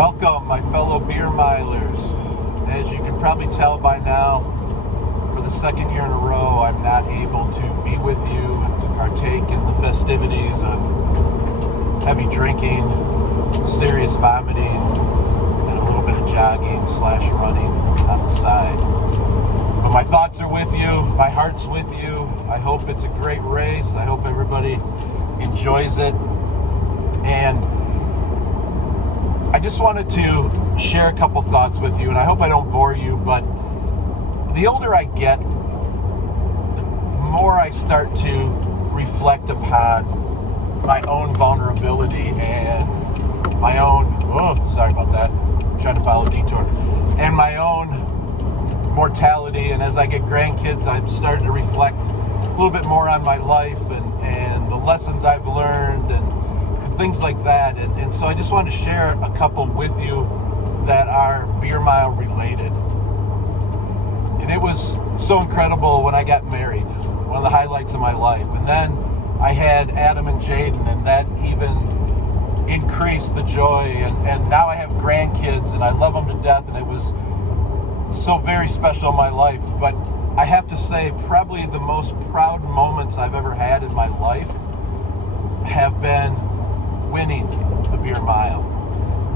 Welcome, my fellow beer milers. As you can probably tell by now, for the second year in a row, I'm not able to be with you and to partake in the festivities of heavy drinking, serious vomiting, and a little bit of jogging / running on the side. But my thoughts are with you, my heart's with you. I hope it's a great race. I hope everybody enjoys it. And I just wanted to share a couple thoughts with you, and I hope I don't bore you, but the older I get, the more I start to reflect upon my own vulnerability and my own, sorry about that, I'm trying to follow a detour, and my own mortality. And as I get grandkids, I've started to reflect a little bit more on my life and the lessons I've learned and things like that. And so I just wanted to share a couple with you that are beer mile related. And it was so incredible when I got married, one of the highlights of my life. And then I had Adam and Jaden, and that even increased the joy. And now I have grandkids, and I love them to death, and it was so very special in my life. But I have to say, probably the most proud moments I've ever had in my life have been winning the beer mile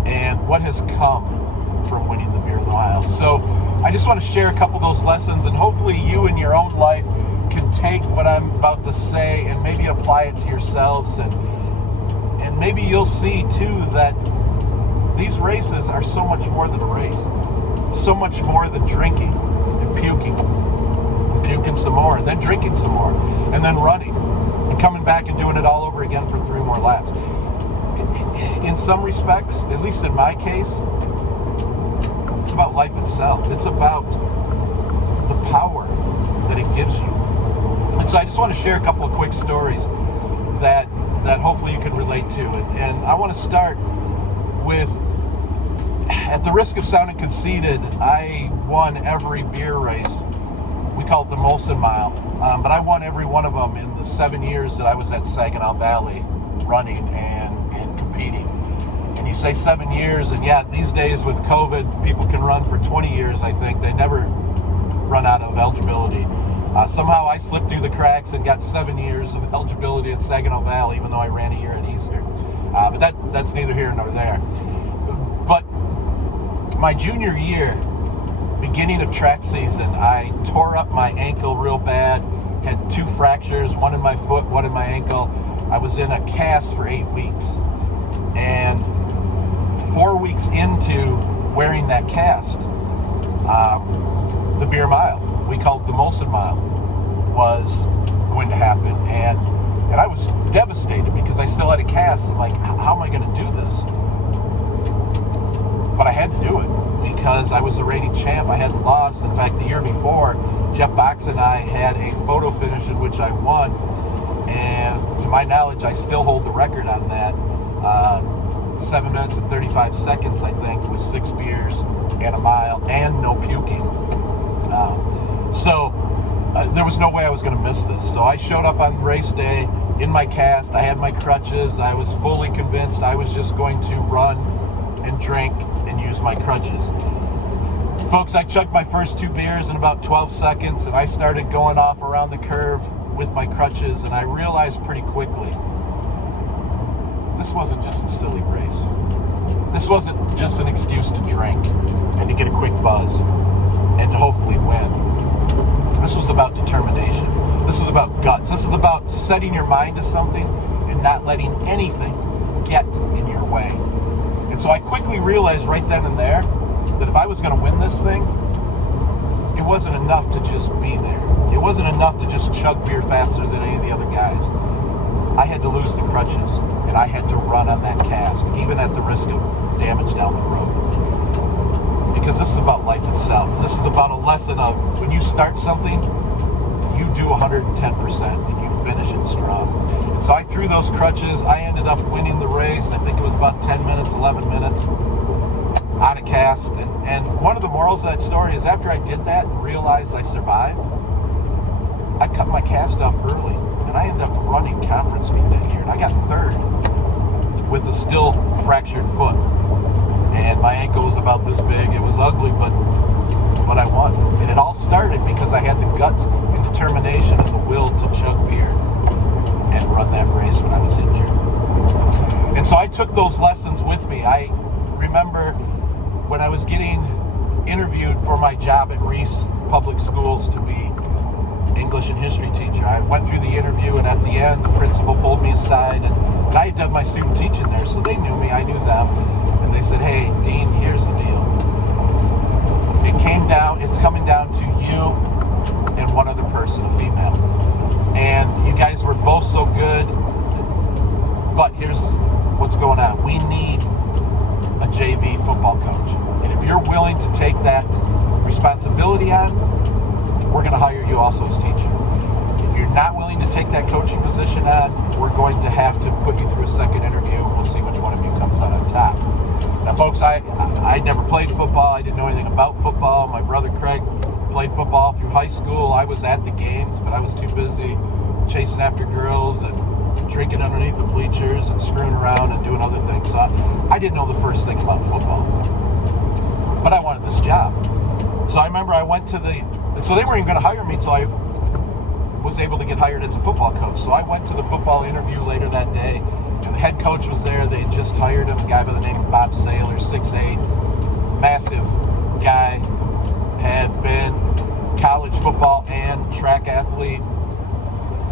and what has come from winning the beer mile. So I just want to share a couple of those lessons, and hopefully you in your own life can take what I'm about to say and maybe apply it to yourselves, and maybe you'll see too that these races are so much more than a race, so much more than drinking and puking some more, and then drinking some more, and then running and coming back and doing it all over again for 3 more laps. In some respects, at least in my case, it's about life itself. It's about the power that it gives you. And so I just want to share a couple of quick stories that hopefully you can relate to. And I want to start with, at the risk of sounding conceited, I won every beer race. We call it the Molson Mile. But I won every one of them in the 7 years that I was at Saginaw Valley running and competing. And you say 7 years, and yeah, these days with COVID, people can run for 20 years, I think. They never run out of eligibility. Somehow I slipped through the cracks and got 7 years of eligibility at Saginaw Valley, even though I ran a year at Easter. But that's neither here nor there. But my junior year, beginning of track season, I tore up my ankle real bad, had 2 fractures, one in my foot, one in my ankle. I was in a cast for 8 weeks. And 4 weeks into wearing that cast, the beer mile, we call it the Molson Mile, was going to happen. And I was devastated because I still had a cast. I'm like, how am I going to do this? But I had to do it because I was the reigning champ. I hadn't lost. In fact, the year before, Jeff Box and I had a photo finish in which I won. And to my knowledge, I still hold the record on that. 7 minutes and 35 seconds, I think, with 6 beers and a mile and no puking. So there was no way I was going to miss this. So I showed up on race day in my cast. I had my crutches. I was fully convinced I was just going to run and drink and use my crutches. Folks, I chugged my first 2 beers in about 12 seconds, and I started going off around the curve with my crutches, and I realized pretty quickly this wasn't just a silly race. This wasn't just an excuse to drink and to get a quick buzz and to hopefully win. This was about determination. This was about guts. This is about setting your mind to something and not letting anything get in your way. And so I quickly realized right then and there that if I was going to win this thing, it wasn't enough to just be there. It wasn't enough to just chug beer faster than any of the other guys. I had to lose the crutches, and I had to run on that cast, even at the risk of damage down the road. Because this is about life itself. This is about a lesson of when you start something, you do 110% and you finish it strong. And so I threw those crutches. I ended up winning the race. I think it was about 10 minutes, 11 minutes out of cast. And one of the morals of that story is after I did that and realized I survived, I cut my cast off early. And I ended up running conference meet that year. And I got 3rd with a still fractured foot. And My ankle was about this big. It was ugly, but I won. And it all started because I had the guts and determination and the will to chug beer and run that race when I was injured. And so I took those lessons with me. I remember when I was getting interviewed for my job at Reese Public Schools to be English and history teacher. I went through the interview, and at the end, the principal pulled me aside, and I had done my student teaching there, so they knew me, I knew them, and they said, "Hey, Dean, here's the deal. It's coming down to you and one other person, a female. And you guys were both so good, but here's what's going on. We need a JV football coach. And if you're willing to take that responsibility on, we're going to hire you also as teacher. If you're not willing to take that coaching position on, we're going to have to put you through a second interview, and we'll see which one of you comes out on top." Now, folks, I never played football. I didn't know anything about football. My brother Craig played football through high school. I was at the games, but I was too busy chasing after girls and drinking underneath the bleachers and screwing around and doing other things. So I didn't know the first thing about football. But I wanted this job. So I remember I went to so they weren't even going to hire me until I was able to get hired as a football coach. So I went to the football interview later that day, and the head coach was there. They had just hired him, a guy by the name of Bob Saylor, 6'8", massive guy, had been college football and track athlete,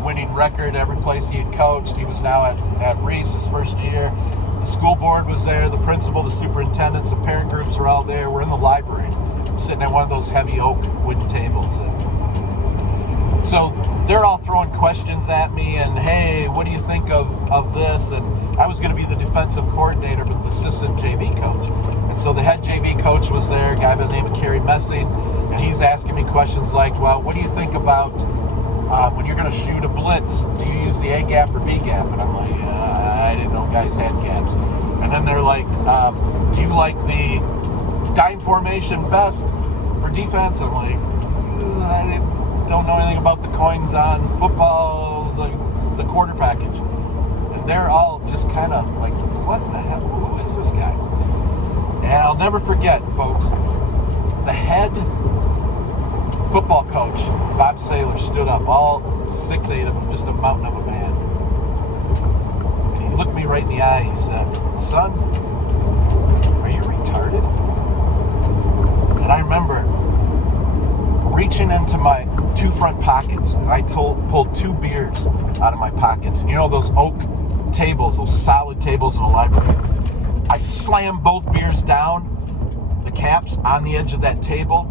winning record every place he had coached. He was now at Reese his first year. The school board was there, the principal, the superintendents, the parent groups were all there. We're in the library. I'm sitting at one of those heavy oak wooden tables. And so they're all throwing questions at me and, "Hey, what do you think of this?" And I was going to be the defensive coordinator, but the assistant JV coach. And so the head JV coach was there, a guy by the name of Kerry Messing, and he's asking me questions like, "Well, what do you think about when you're going to shoot a blitz? Do you use the A gap or B gap?" And I'm like, I didn't know guys had gaps. And then they're like, "Do you like the dime formation best for defense?" I'm like, I don't know anything about the coins on football, the quarter package. And they're all just kind of like, "What in the hell? Who is this guy?" And I'll never forget, folks, the head football coach, Bob Saylor, stood up, all 6'8" of him, just a mountain of a man. And he looked me right in the eye. He said, "Son, are you retarded?" And I remember reaching into my two front pockets, and I pulled 2 beers out of my pockets. And you know those oak tables, those solid tables in the library? I slammed both beers down, the caps on the edge of that table,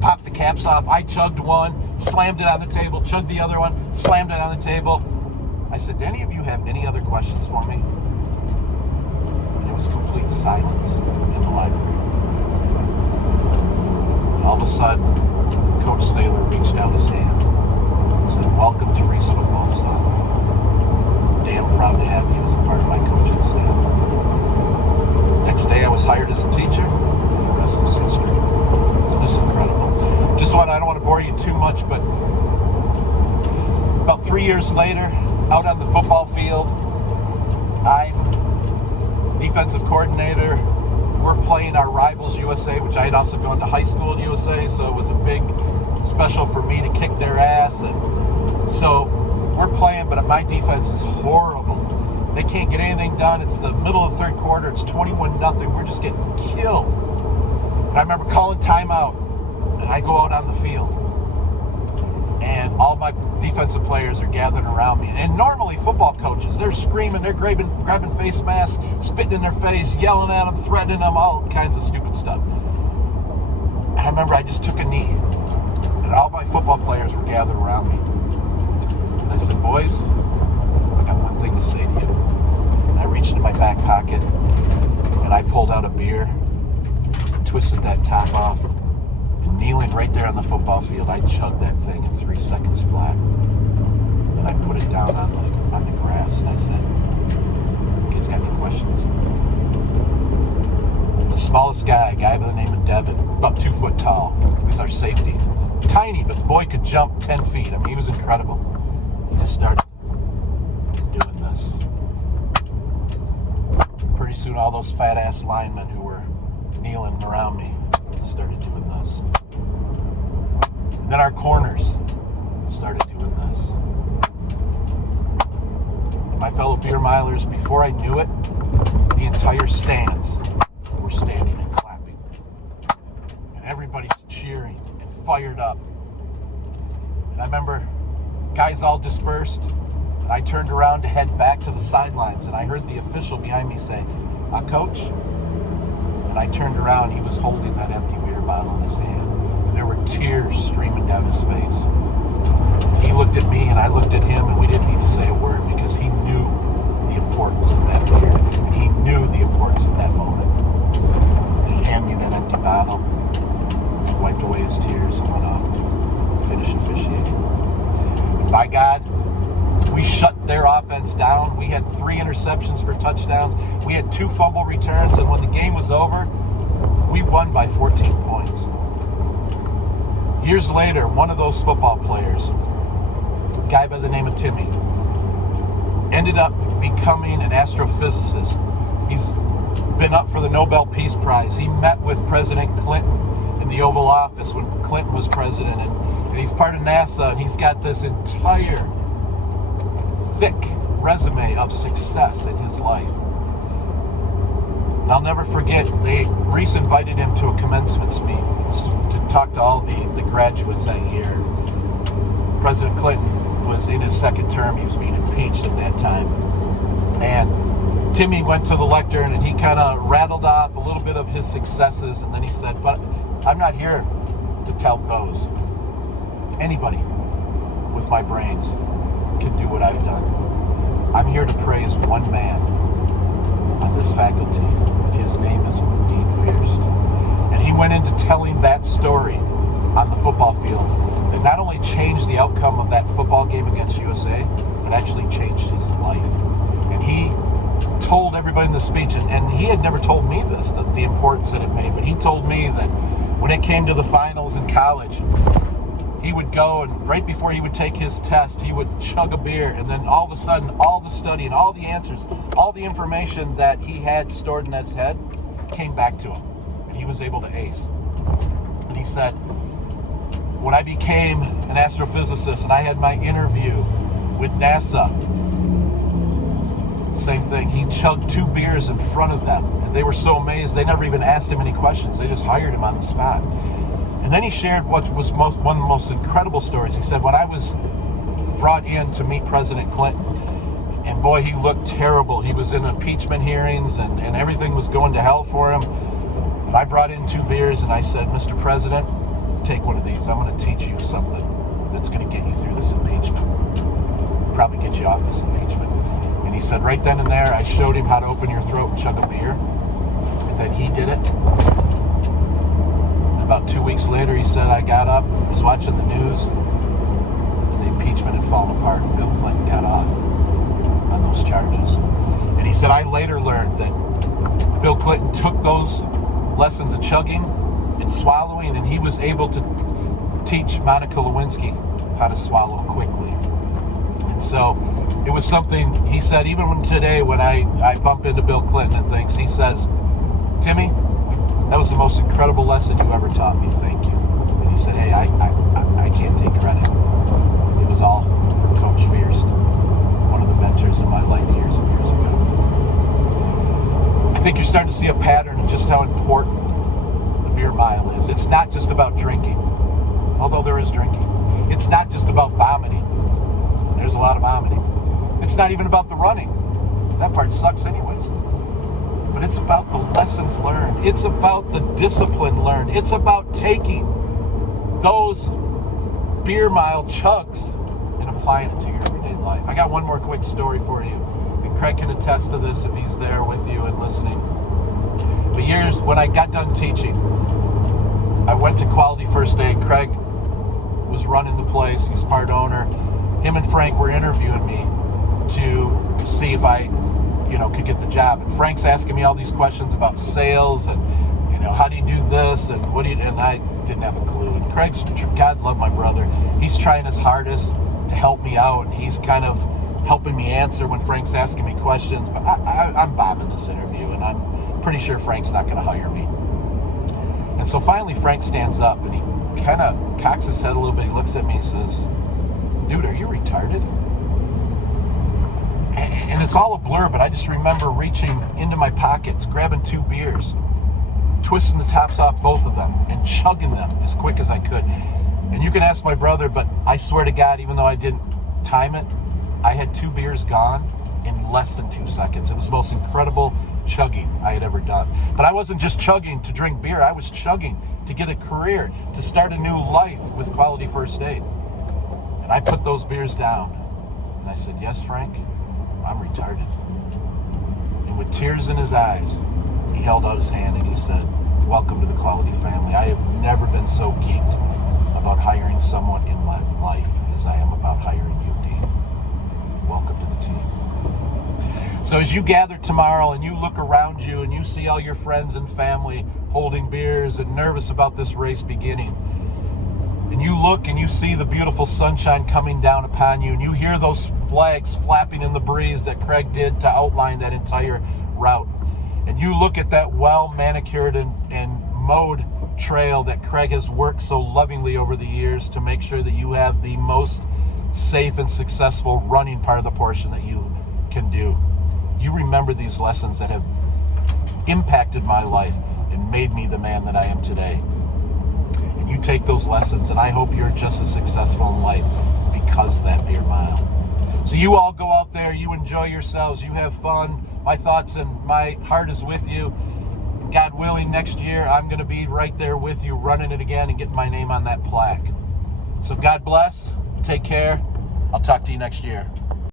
popped the caps off. I chugged one, slammed it on the table, chugged the other one, slammed it on the table. I said, "Do any of you have any other questions for me?" And it was complete silence in the library. And all of a sudden, Coach Saylor reached down his hand and said, "Welcome to Reese football, son. Damn proud to have you as a part of my coaching staff." Next day I was hired as a teacher, and the rest is history. It's incredible. I don't want to bore you too much, but about 3 years later, out on the football field, I'm defensive coordinator. We're playing our rivals USA, which I had also gone to high school at USA, so it was a big special for me to kick their ass. And so we're playing, but my defense is horrible. They can't get anything done. It's the middle of the third quarter. It's 21-0. We're just getting killed. And I remember calling timeout, and I go out on the field, and all my defensive players are gathered around me. And normally football coaches, they're screaming, they're grabbing face masks, spitting in their face, yelling at them, threatening them, all kinds of stupid stuff. And I remember I just took a knee, and all my football players were gathered around me. And I said, "Boys, I got one thing to say to you." And I reached into my back pocket, and I pulled out a beer, twisted that top off, and kneeling right there on the football field, I chugged that thing in 3 seconds flat. And I put it down on the grass, and I said, "You guys got any questions?" The smallest guy, a guy by the name of Devin, about 2 foot tall, he was our safety. Tiny, but the boy could jump 10 feet. I mean, he was incredible. He just started doing this. Pretty soon, all those fat-ass linemen who were kneeling around me started doing this. And then our corners started doing this. And my fellow beer milers, before I knew it, the entire stands were standing and clapping. And everybody's cheering and fired up. And I remember guys all dispersed. And I turned around to head back to the sidelines, and I heard the official behind me say, Coach? And I turned around, he was holding that empty beer bottle in his hand. And there were tears streaming down his face. And he looked at me, and I looked at him, and we didn't need to say a word because he knew the importance of that beer. And he knew the importance of that moment. And he handed me that empty bottle, wiped away his tears, and went off to finish officiating. And by God, we shut their offense down. We had 3 interceptions for touchdowns. We had 2 fumble returns, and when the game was over, we won by 14 points. Years later, one of those football players, a guy by the name of Timmy, ended up becoming an astrophysicist. He's been up for the Nobel Peace Prize. He met with President Clinton in the Oval Office when Clinton was president, and he's part of NASA, and he's got this entire thick resume of success in his life. And I'll never forget, Reese invited him to a commencement speech to talk to all the graduates that year. President Clinton was in his 2nd term. He was being impeached at that time. And Timmy went to the lectern, and he kind of rattled off a little bit of his successes, and then he said, but I'm not here to tell those. Anybody with my brains can do what I've done. I'm here to praise one man on this faculty. His name is Dean Fuerst. And he went into telling that story on the football field that not only changed the outcome of that football game against USA, but actually changed his life. And he told everybody in the speech, and he had never told me this, that the importance that it made, but he told me that when it came to the finals in college, he would go, and right before he would take his test, he would chug a beer, and then all of a sudden, all the study and all the answers, all the information that he had stored in his head came back to him, and he was able to ace. And he said, when I became an astrophysicist and I had my interview with NASA, same thing. He chugged 2 beers in front of them, and they were so amazed they never even asked him any questions. They just hired him on the spot. And then he shared what was one of the most incredible stories. He said, when I was brought in to meet President Clinton, and boy, he looked terrible. He was in impeachment hearings, and everything was going to hell for him. And I brought in 2 beers, and I said, Mr. President, take one of these. I'm going to teach you something that's going to get you through this impeachment. Probably get you off this impeachment. And he said, right then and there, I showed him how to open your throat and chug a beer. And then he did it. About 2 weeks later, he said, I got up, was watching the news, and the impeachment had fallen apart, and Bill Clinton got off on those charges. And he said, I later learned that Bill Clinton took those lessons of chugging and swallowing, and he was able to teach Monica Lewinsky how to swallow quickly. And so it was something, he said, even today when I bump into Bill Clinton and things, he says, Timmy, that was the most incredible lesson you ever taught me. Thank you. And he said, hey, I can't take credit. It was all from Coach Fuerst, one of the mentors in my life years and years ago. I think you're starting to see a pattern of just how important the beer mile is. It's not just about drinking, although there is drinking. It's not just about vomiting. There's a lot of vomiting. It's not even about the running. That part sucks anyways. But it's about the lessons learned. It's about the discipline learned. It's about taking those beer mile chugs and applying it to your everyday life. I got one more quick story for you. And Craig can attest to this if he's there with you and listening. But years, when I got done teaching, I went to Quality First Aid. Craig was running the place. He's part owner. Him and Frank were interviewing me to see if I could get the job. And Frank's asking me all these questions about sales and, how do you do this and and I didn't have a clue. And Craig's, God love my brother, he's trying his hardest to help me out, and he's kind of helping me answer when Frank's asking me questions. But I'm bombing this interview, and I'm pretty sure Frank's not going to hire me. And so finally Frank stands up and he kind of cocks his head a little bit. He looks at me and says, "Dude, are you retarded?" And it's all a blur, but I just remember reaching into my pockets, grabbing 2 beers, twisting the tops off both of them, and chugging them as quick as I could. And you can ask my brother, but I swear to God, even though I didn't time it, I had 2 beers gone in less than 2 seconds. It was the most incredible chugging I had ever done. But I wasn't just chugging to drink beer. I was chugging to get a career, to start a new life with Quality First Aid. And I put those beers down. And I said, "Yes, Frank, I'm retarded." And with tears in his eyes, he held out his hand and he said, "Welcome to the Quality family. I have never been so geeked about hiring someone in my life as I am about hiring you, Dean. Welcome to the team." So as you gather tomorrow and you look around you and you see all your friends and family holding beers and nervous about this race beginning, and you look and you see the beautiful sunshine coming down upon you, and you hear those flags flapping in the breeze that Craig did to outline that entire route, and you look at that well-manicured and mowed trail that Craig has worked so lovingly over the years to make sure that you have the most safe and successful running part of the portion that you can do. You remember these lessons that have impacted my life and made me the man that I am today. And you take those lessons, and I hope you're just as successful in life because of that beer mile. So you all go out there, you enjoy yourselves, you have fun. My thoughts and my heart is with you. God willing, next year I'm going to be right there with you, running it again and getting my name on that plaque. So God bless. Take care. I'll talk to you next year.